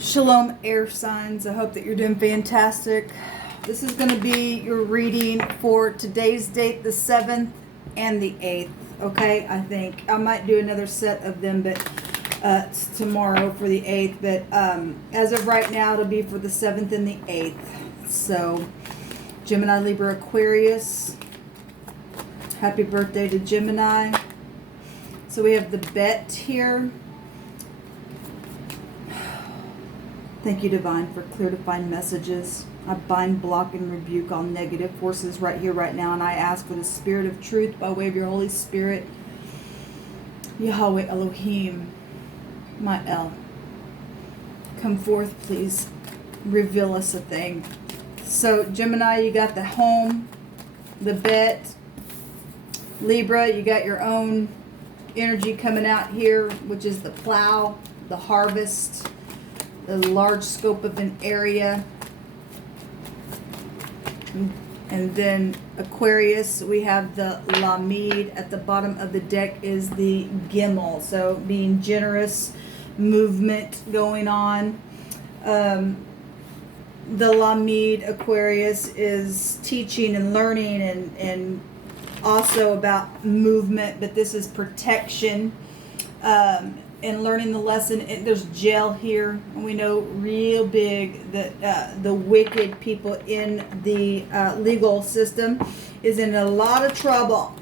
Shalom, air signs. I hope that you're doing fantastic. This is going to be your reading for today's date, the 7th and the 8th. Okay, I think I might do another set of them, but it's tomorrow for the 8th. But as of right now, it'll be for the 7th and the 8th. So, Gemini, Libra, Aquarius. Happy birthday to Gemini. So we have the bet here. Thank you, Divine, for clear, defined messages. I bind, block, and rebuke all negative forces right here, right now. And I ask for the spirit of truth by way of your Holy Spirit. Yahweh Elohim, my El. Come forth, please. Reveal us a thing. So, Gemini, you got the home, the bet. Libra, you got your own energy coming out here, which is the plow, the harvest, the large scope of an area. And then Aquarius, we have the Lamed. At the bottom of the deck is the Gimel. So being generous, movement going on. The Lamed Aquarius is teaching and learning and also about movement, but this is protection. And learning the lesson. There's jail here, and we know real big that the wicked people in the legal system is in a lot of trouble.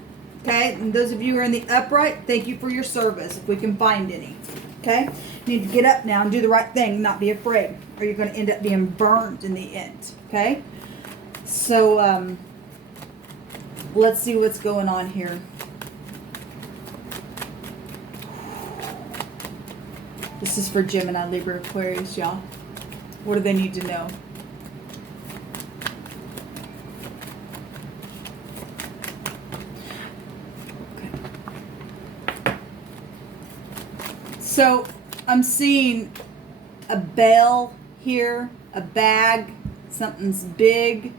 Okay, and those of you who are in the upright, thank you for your service, if we can find any. Okay, you need to get up now and do the right thing, not be afraid, or you're going to end up being burned in the end. Okay, so let's see what's going on here. This is for Gemini, Libra, Aquarius, y'all. What do they need to know? Okay. So, I'm seeing a bale here, a bag, something's big.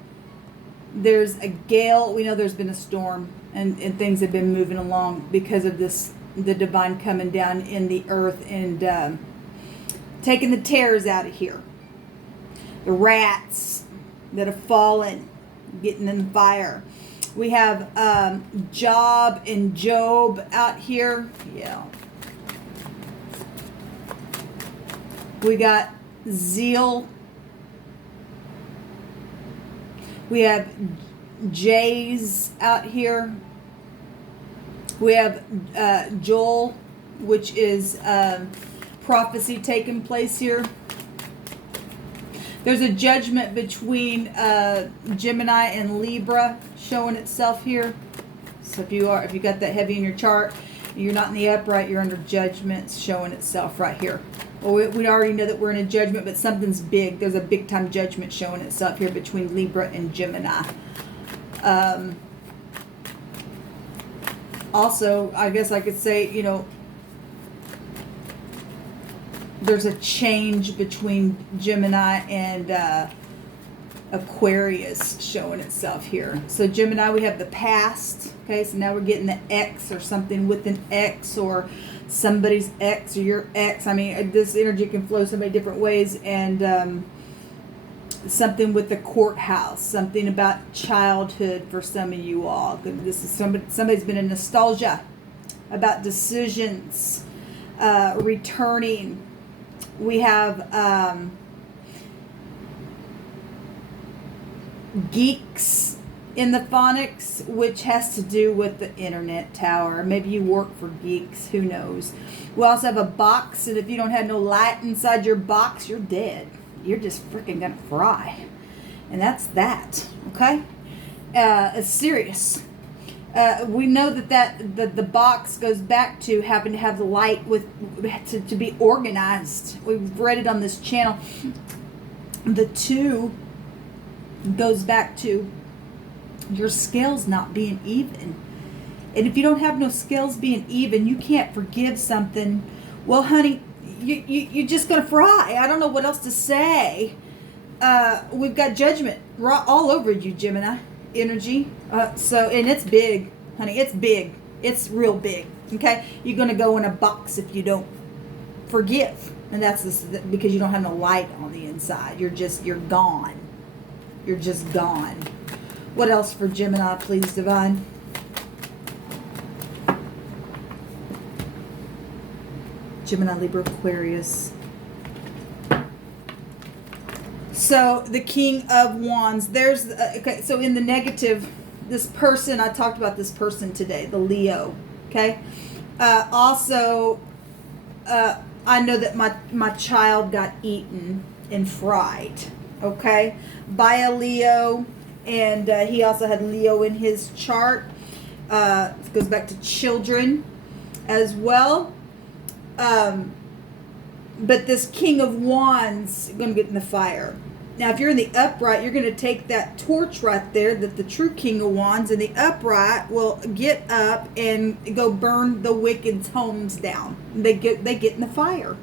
There's a gale. We know there's been a storm, and things have been moving along because of this. The divine coming down in the earth and taking the tares out of here. The rats that have fallen, getting in the fire. We have Job and Job out here. Yeah. We got zeal. We have Jays out here. We have Joel, which is prophecy taking place here. There's a judgment between Gemini and Libra showing itself here. So if you got that heavy in your chart, you're not in the upright, you're under judgment showing itself right here. Well, we already know that we're in a judgment, but something's big. There's a big time judgment showing itself here between Libra and Gemini. Also, I guess I could say, there's a change between Gemini and Aquarius showing itself here. So Gemini, we have the past. Okay, so now we're getting the X or something with an X or somebody's X or your X. I mean, this energy can flow so many different ways. And something with the courthouse, something about childhood for some of you all. This is somebody's been in nostalgia about decisions, returning. We have geeks in the phonics, which has to do with the internet tower. Maybe you work for geeks, who knows. We also have a box, and if you don't have no light inside your box, you're dead. You're just freaking gonna fry. And that's that, okay? It's serious. We know that the box goes back to having to have the light to be organized. We've read it on this channel. The 2 goes back to your scales not being even. And if you don't have no scales being even, you can't forgive something. Well, honey, you're just going to fry. I don't know what else to say. We've got judgment all over you, Gemini energy. And it's big, honey. It's big. It's real big. Okay? You're going to go in a box if you don't forgive. And that's because you don't have no light on the inside. You're gone. You're just gone. What else for Gemini, please, Divine? Gemini, Libra, Aquarius. So the King of Wands. There's okay. So in the negative, this person, I talked about this person today, the Leo. Okay. Also, I know that my child got eaten and fried. Okay, by a Leo, and he also had Leo in his chart. It goes back to children as well. But this King of Wands is going to get in the fire. Now, if you're in the upright, you're going to take that torch right there, that the true King of Wands in the upright will get up and go burn the wicked's homes down. They get in the fire.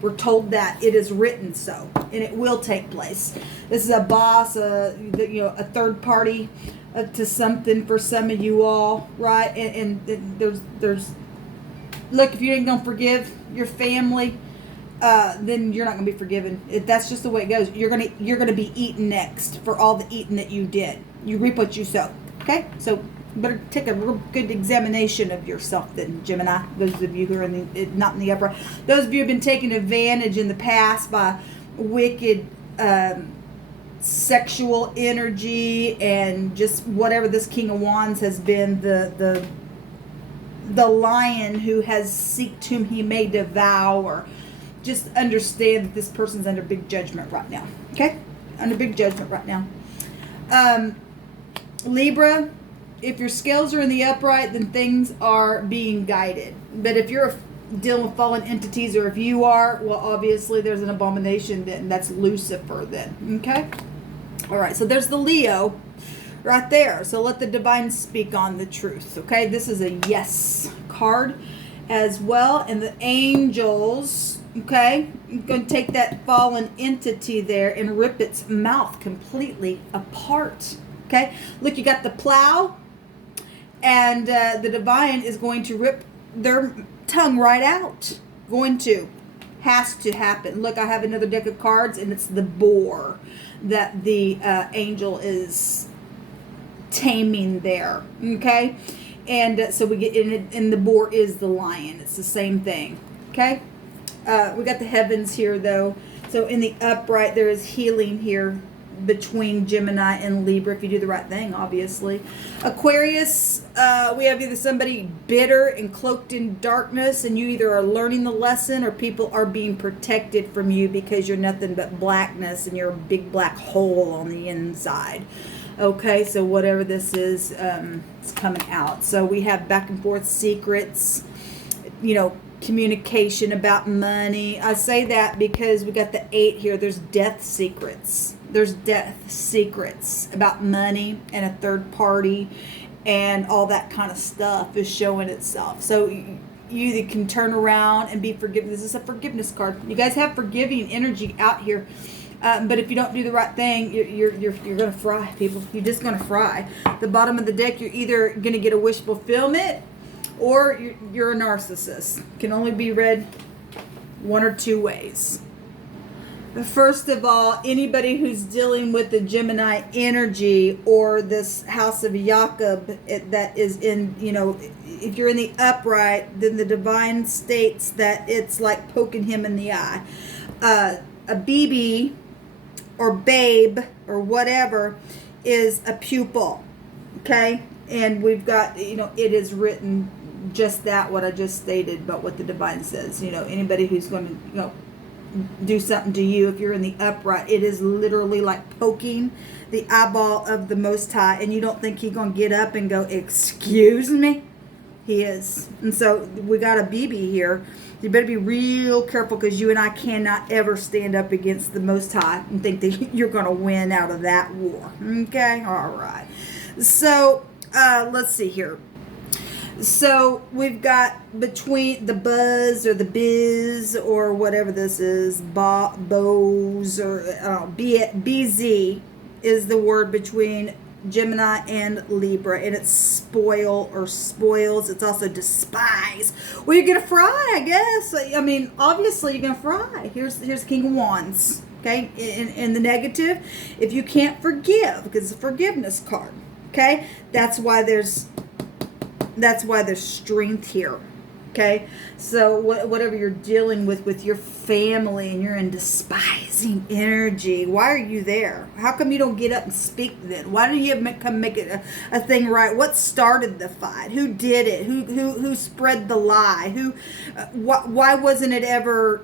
We're told that it is written so, and it will take place. This is a boss, a third party to something for some of you all, right? And there's look, if you ain't gonna forgive your family, then you're not gonna be forgiven. That's just the way it goes. You're gonna be eaten next for all the eating that you did. You reap what you sow. Okay, so you better take a real good examination of yourself then, Gemini. Those of you who are not in the upright. Those of you who have been taken advantage in the past by wicked sexual energy and just whatever this King of Wands has been, the lion who has seeked whom he may devour. Just understand that this person's under big judgment right now. Okay? Under big judgment right now. Libra, if your scales are in the upright, then things are being guided. But if you're dealing with fallen entities, or if you are, well, obviously there's an abomination then. That's Lucifer then. Okay? All right, so there's the Leo right there. So let the divine speak on the truth. Okay? This is a yes card as well. And the angels, okay, I'm going to take that fallen entity there and rip its mouth completely apart. Okay? Look, you got the plow, and the divine is going to rip their tongue right out. Has to happen. Look, I have another deck of cards, and it's the boar that the angel is taming there. Okay? And so we get in it, and the boar is the lion. It's the same thing. Okay? We got the heavens here, though. So in the upright, there is healing here between Gemini and Libra, if you do the right thing, obviously. Aquarius, we have either somebody bitter and cloaked in darkness, and you either are learning the lesson, or people are being protected from you because you're nothing but blackness and you're a big black hole on the inside. Okay, so whatever this is, it's coming out. So we have back and forth secrets, communication about money. I say that because we got the 8 here. There's death secrets. There's death secrets about money and a third party, and all that kind of stuff is showing itself. So you either can turn around and be forgiven. This is a forgiveness card. You guys have forgiving energy out here. But if you don't do the right thing, you're going to fry, people. You're just going to fry. The bottom of the deck, you're either going to get a wish fulfillment, or you're a narcissist. Can only be read one or two ways. First of all, anybody who's dealing with the Gemini energy or this house of Jacob that is in, if you're in the upright, then the divine states that it's like poking him in the eye. A BB or babe or whatever is a pupil. Okay? And we've got, it is written just that, what I just stated, but what the divine says. Anybody who's going to, do something to you, if you're in the upright, it is literally like poking the eyeball of the Most High, and you don't think he's going to get up and go, excuse me? He is. And so we got a BB here. You better be real careful, because you and I cannot ever stand up against the Most High and think that you're going to win out of that war. Okay? All right. So, let's see here. So we've got between the buzz or the biz or whatever this is, bows or BZ is the word between Gemini and Libra, and it's spoil or spoils. It's also despise. Well, you're gonna fry, I guess. I mean, obviously you're gonna fry. Here's King of Wands. Okay, in the negative, if you can't forgive, because it's a forgiveness card. Okay, that's why there's strength here. Okay, so whatever you're dealing with your family, and you're in despising energy, why are you there? How come you don't get up and speak then? Why don't you come make it a thing right? What started the fight? Who did it? Who spread the lie? Why wasn't it ever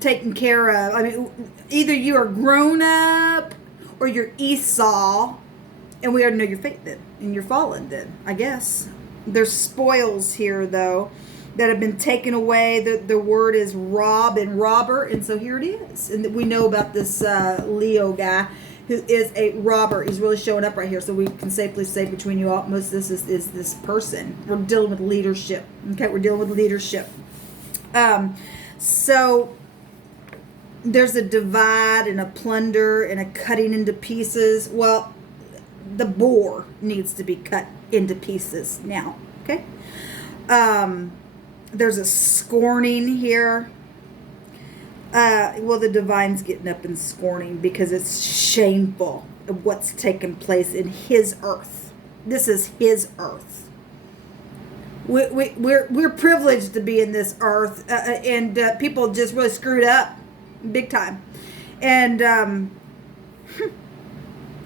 taken care of? I mean, either you are grown up or you're Esau, and we already know your fate then, and you're fallen then, I guess. There's spoils here, though, that have been taken away. The word is rob and robber, and so here it is. And we know about this Leo guy who is a robber. He's really showing up right here, so we can safely say between you all, most of this is this person. We're dealing with leadership. Okay, we're dealing with leadership. So there's a divide and a plunder and a cutting into pieces. Well, the boar needs to be cut into pieces now. Okay. There's a scorning here. Well, the divine's getting up and scorning because it's shameful of what's taken place in his earth. This is his earth. We're privileged to be in this earth, and people just really screwed up big time. And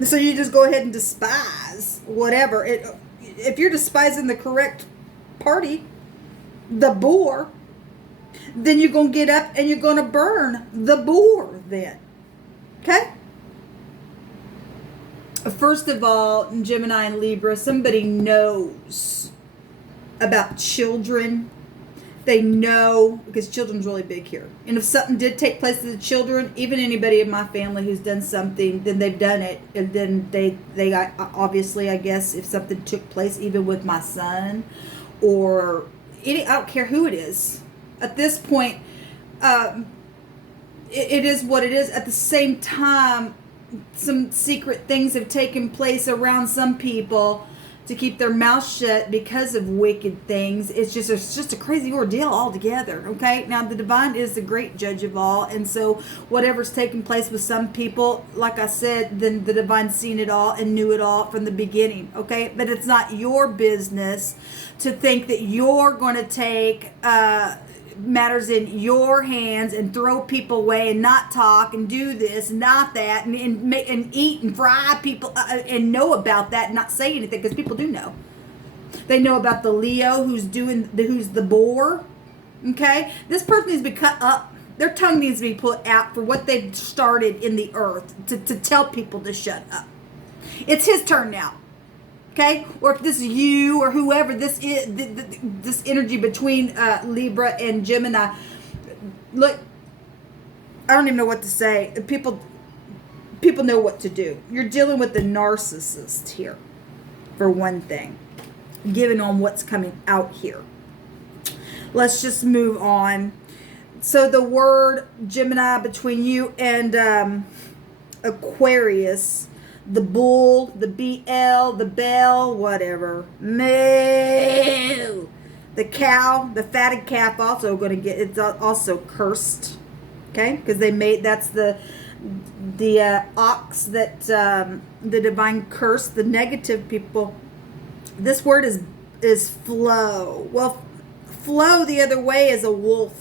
so you just go ahead and despise whatever. If you're despising the correct party, the boar, then you're going to get up and you're going to burn the boar then. Okay? First of all, in Gemini and Libra, somebody knows about children. They know, because children's really big here. And if something did take place to the children, even anybody in my family who's done something, then they've done it. And then they obviously, I guess, if something took place, even with my son, or I don't care who it is. At this point, it is what it is. At the same time, some secret things have taken place around some people to keep their mouth shut because of wicked things. It's just a crazy ordeal altogether. Okay, now the divine is the great judge of all, and so whatever's taking place with some people, like I said, then the divine's seen it all and knew it all from the beginning. Okay, but it's not your business to think that you're going to take matters in your hands and throw people away and not talk and do this and not that and make and eat and fry people and know about that and not say anything, because people do know. They know about the Leo who's the boar. Okay, this person needs to be cut up. Their tongue needs to be put out for what they've started in the earth to tell people to shut up. It's his turn now. Okay, or if this is you or whoever this is, this energy between Libra and Gemini. Look, I don't even know what to say. People know what to do. You're dealing with the narcissist here, for one thing, given on what's coming out here. Let's just move on. So the word Gemini between you and Aquarius. The bull, the BL, the bell, whatever. Moo. The cow, the fatted calf also going to get, it's also cursed. Okay? Because that's the ox that the divine cursed, the negative people. This word is flow. Well, flow the other way is a wolf.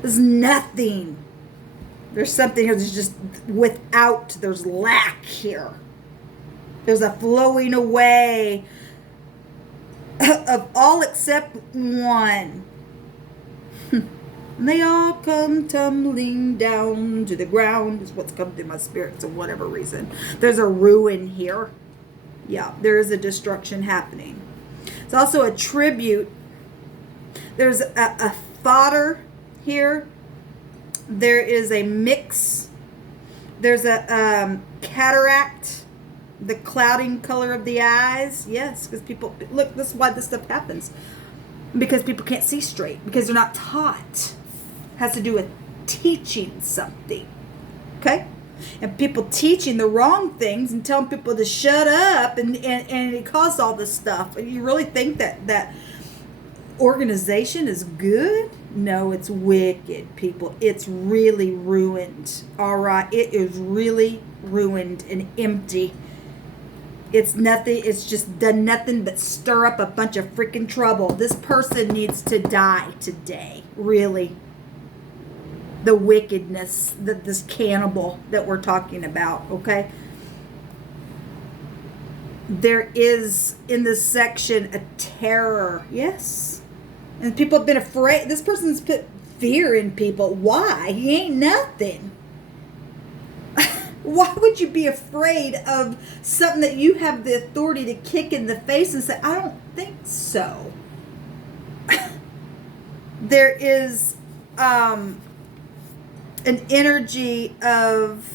There's nothing. There's something here that's just without, there's lack here. There's a flowing away of all except one. And they all come tumbling down to the ground, is what's come through my spirit for whatever reason. There's a ruin here. Yeah, there is a destruction happening. It's also a tribute. There's a fodder here. There is a mix. There's a cataract, the clouding color of the eyes. Yes, because people, look, this is why this stuff happens. Because people can't see straight, because they're not taught. It has to do with teaching something. Okay? And people teaching the wrong things and telling people to shut up, and it caused all this stuff. And you really think that organization is good? No, it's wicked, people. It's really ruined. All right, it is really ruined and empty. It's nothing. It's just done nothing but stir up a bunch of freaking trouble. This person needs to die today. Really. The wickedness, this cannibal that we're talking about, okay? There is in this section a terror, yes. And people have been afraid. This person's put fear in people. Why? He ain't nothing. Why would you be afraid of something that you have the authority to kick in the face and say, I don't think so? There is an energy of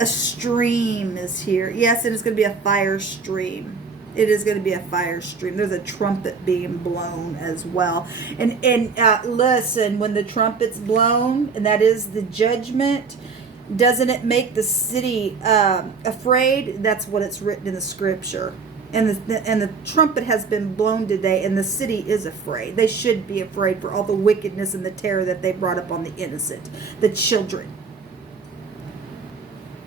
a stream is here. Yes, it is going to be a fire stream. It is going to be a fire stream. There's a trumpet being blown as well. And listen, when the trumpet's blown, and that is the judgment, doesn't it make the city afraid? That's what it's written in the scripture. And the trumpet has been blown today, and the city is afraid. They should be afraid for all the wickedness and the terror that they brought up on the innocent, the children.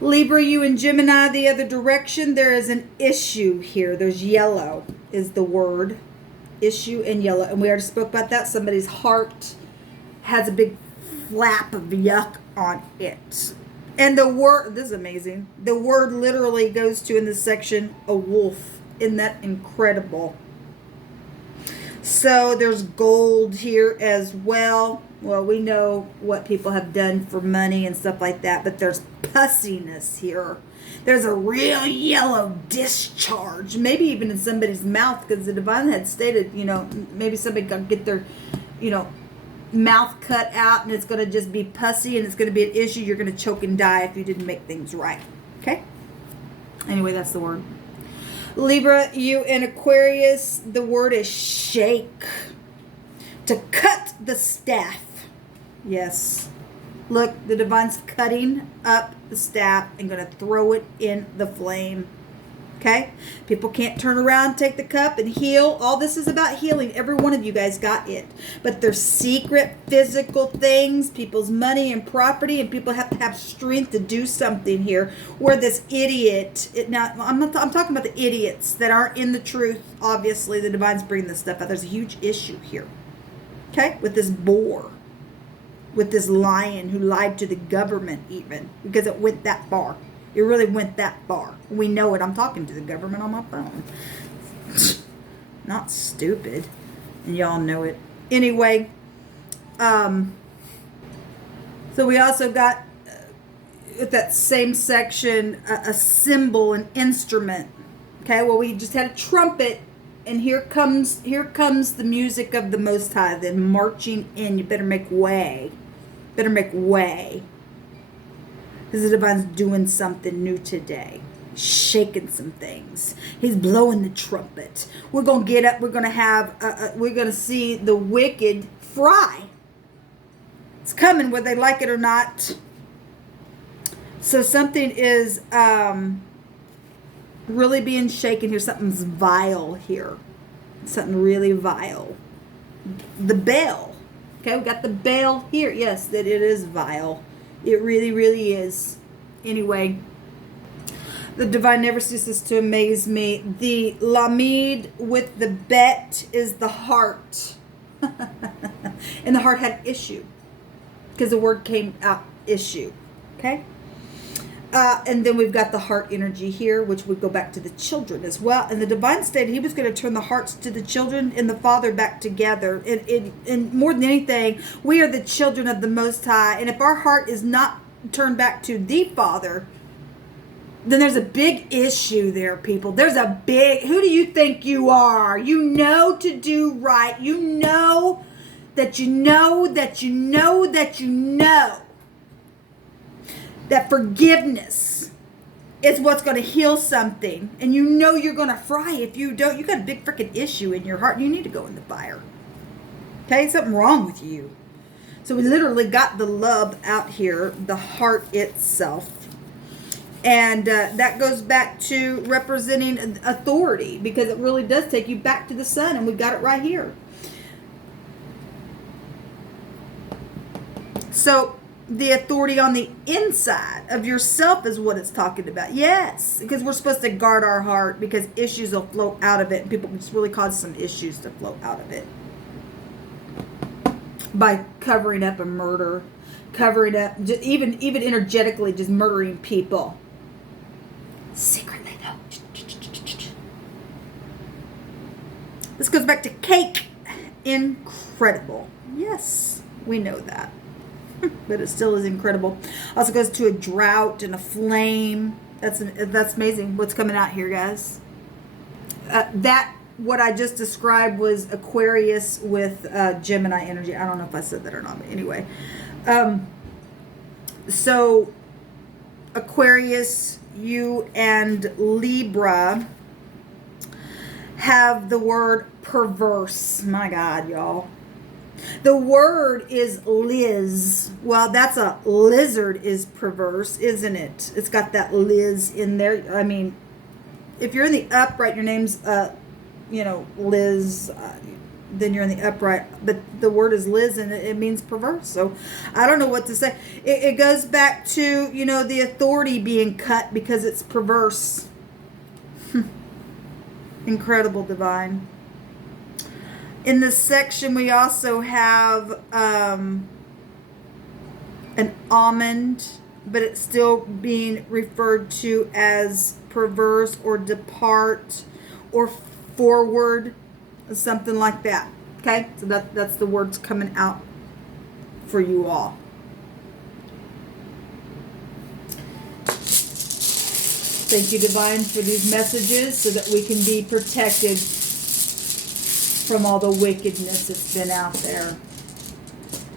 Libra, you and Gemini the other direction. There is an issue here. There's yellow is the word. Issue and yellow. And we already spoke about that. Somebody's heart has a big flap of yuck on it. And the word, this is amazing. The word literally goes to, in this section, a wolf. Isn't that incredible? So there's gold here as well. Well, we know what people have done for money and stuff like that, but there's pussiness here. There's a real yellow discharge, maybe even in somebody's mouth, because the divine had stated, maybe somebody can get their, mouth cut out, and it's going to just be pussy, and it's going to be an issue. You're going to choke and die if you didn't make things right. Okay? Anyway, that's the word. Libra, you and Aquarius, the word is shake. To cut the staff. Yes. Look, the divine's cutting up the staff and going to throw it in the flame. Okay? People can't turn around, take the cup, and heal. All this is about healing. Every one of you guys got it. But there's secret physical things, people's money and property, and people have to have strength to do something here. Where this idiot, I'm talking about the idiots that aren't in the truth. Obviously, the divine's bringing this stuff out. There's a huge issue here. Okay? With this boar. With this lion who lied to the government even. Because it went that far. It really went that far. We know it. I'm talking to the government on my phone. Not stupid. And y'all know it. Anyway. So we also got, with that same section, a symbol, an instrument. Okay, well, we just had a trumpet. And here comes the music of the Most High. Then marching in. You better make way. Better make way. Because the divine's doing something new today. Shaking some things. He's blowing the trumpet. We're going to get up. We're going to have, we're going to see the wicked fry. It's coming whether they like it or not. So something is really being shaken here. Something's vile here. Something really vile. The bell. Okay, we got the bell here. Yes, that it is vile. It really, really is. Anyway, the divine never ceases to amaze me. The Lamed with the bet is the heart. And the heart had issue. Because the word came out, issue. Okay? And then we've got the heart energy here, which would go back to the children as well. And the divine stated he was going to turn the hearts to the children and the father back together. And more than anything, we are the children of the Most High. And if our heart is not turned back to the Father, then there's a big issue there, people. There's a big, who do you think you are? You know to do right. You know that you know that you know that you know that forgiveness is what's going to heal something. And you know you're going to fry if you don't. You got a big freaking issue in your heart. You need to go in the fire. Okay? Something wrong with you. So we literally got the love out here, the heart itself. And that goes back to representing authority, because it really does take you back to the sun, and we got it right here. So the authority on the inside of yourself is what it's talking about. Yes, because we're supposed to guard our heart, because issues will flow out of it, and people just really cause some issues to flow out of it by covering up a murder, covering up, just even energetically, just murdering people secretly though. This goes back to cake. Incredible. Yes, we know that. But it still is incredible. Also goes to a drought and a flame. That's amazing what's coming out here, guys. What I just described was Aquarius with Gemini energy. I don't know if I said that or not, but anyway. So Aquarius, you and Libra have the word perverse. My God, y'all. The word is Liz. Well, that's a lizard is perverse, isn't it? It's got that Liz in there. I mean, if you're in the upright, your name's, Liz, then you're in the upright. But the word is Liz, and it means perverse. So I don't know what to say. It goes back to, the authority being cut because it's perverse. Incredible, divine. In this section, we also have an almond, but it's still being referred to as perverse or depart or forward, something like that. Okay, so that's the words coming out for you all. Thank you, divine, for these messages so that we can be protected from all the wickedness that's been out there.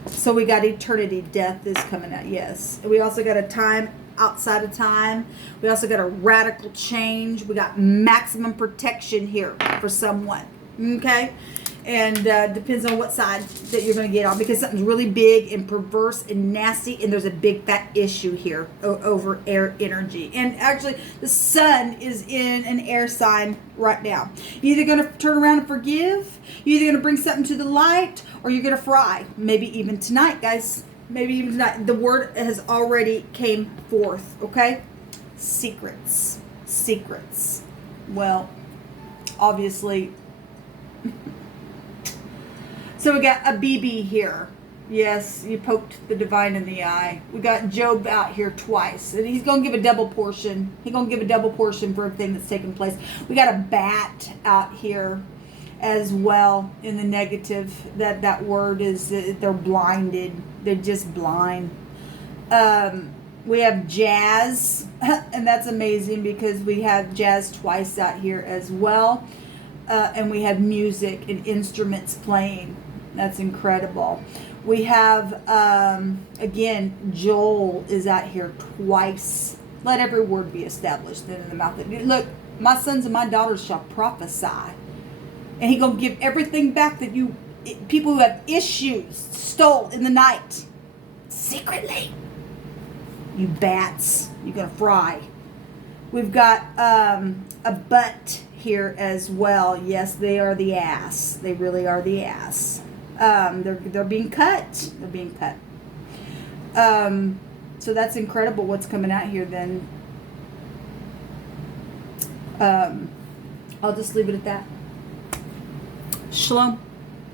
So we got eternity. Death is coming out. Yes. And we also got a time outside of time. We also got a radical change. We got maximum protection here for someone. Okay? And depends on what side that you're going to get on, because something's really big and perverse and nasty, and there's a big fat issue here over air energy. And actually, the sun is in an air sign right now. You're either going to turn around and forgive, you're either going to bring something to the light, or you're going to fry. Maybe even tonight, guys. Maybe even tonight. The word has already came forth, okay? Secrets. Secrets. Well, obviously... So we got a BB here. Yes, you poked the divine in the eye. We got Job out here twice. And he's going to give a double portion. He's going to give a double portion for everything that's taken place. We got a bat out here as well in the negative. That word is, they're blinded. They're just blind. We have jazz. And that's amazing because we have jazz twice out here as well. And we have music and instruments playing. That's incredible. We have, again, Joel is out here twice. Let every word be established then in the mouth. Look, my sons and my daughters shall prophesy. And He's going to give everything back that people who have issues, stole in the night. Secretly. You bats. You're going to fry. We've got a butt here as well. Yes, they are the ass. They really are the ass. They're being cut. They're being cut. So that's incredible what's coming out here then. I'll just leave it at that. Shalom.